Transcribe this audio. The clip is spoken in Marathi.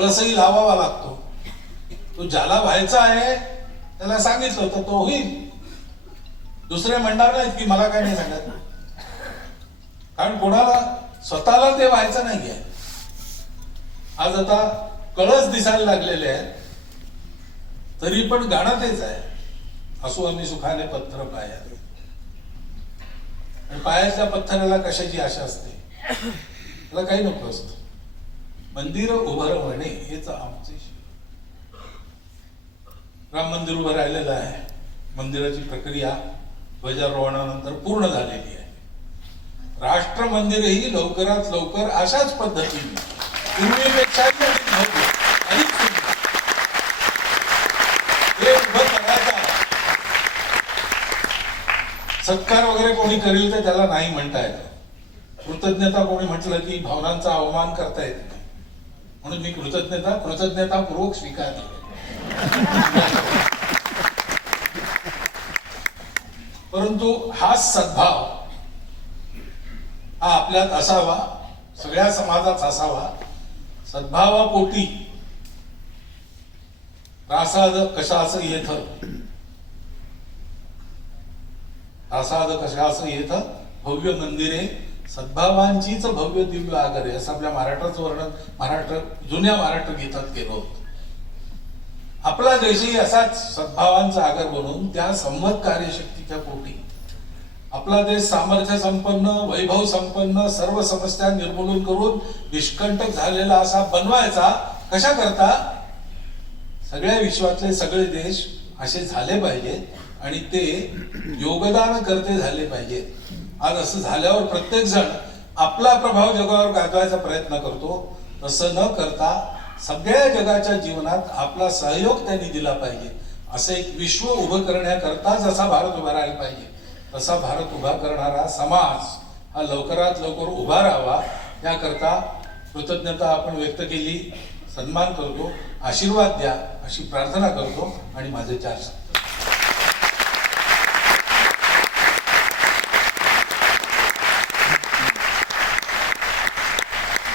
कळसही लावावा लागतो. तो ज्याला व्हायचा आहे त्याला सांगितलं तर तो होईल. दुसरे म्हणणार नाहीत की मला काय नाही सांगत. कारण कोणाला स्वतःला ते व्हायचं नाहीये. आज आता कळस दिसायला लागलेले आहेत. तरी पण गाणं तेच आहे. असू आम्ही सुखाने पत्र पाया पायाच्या पत्थराला कशाची आशा असते? त्याला काही नको असतं. मंदिर उभं राहणे हेच आमचे राम मंदिर उभं राहिलेलं आहे. मंदिराची प्रक्रिया ध्वजारोहणानंतर पूर्ण झालेली आहे. राष्ट्र मंदिरही लवकरात लवकर अशाच पद्धतीने पूर्वीपेक्षा सत्कार वगैरे कोणी करील तर त्याला नाही म्हणता येतं. कृतज्ञता कोणी म्हटलं की भावनांचा अवमान करता येत नाही. म्हणून मी कृतज्ञता कृतज्ञतापूर्वक स्वीकारली परंतु हा सद्भाव हा आपल्यात असावा सगळ्या समाजात असावा सद्भावापोटी रासाद कशाच येथ रासाद कशाच येथ भव्य मंदिरे सद्भावांचीच भव्य दिव्य आगर आहे असं आपल्या महाराष्ट्राचं वर्णन महाराष्ट्र जुन्या महाराष्ट्र गीतात केलं होतं. आपला देशही असाच सद्भावांचा आगर बनून त्या संमत कार्यशक्तीच्या पोटी. आपला देश सामर्थ्य संपन्न वैभव संपन्न सर्व समस्या निर्मूलन करून निष्कंटक झालेला असा बनवायचा कशा करता? सगळ्या विश्वातले सगळे देश असे झाले पाहिजेत आणि ते योगदान करते झाले पाहिजेत. आज असं झाल्यावर प्रत्येक जण आपला प्रभाव जगावर गाजवायचा प्रयत्न करतो. तसं न करता सगळ्या जगाच्या जीवनात आपला सहयोग त्यांनी दिला पाहिजे. असं एक विश्व उभं करण्याकरता जसा भारत उभा राहायला पाहिजे. तसा भारत उभा करणारा समाज हा लवकरात लवकर उभा राहावा. याकरता कृतज्ञता आपण व्यक्त केली. सन्मान करतो. आशीर्वाद द्या अशी प्रार्थना करतो. आणि माझे चार शब्द.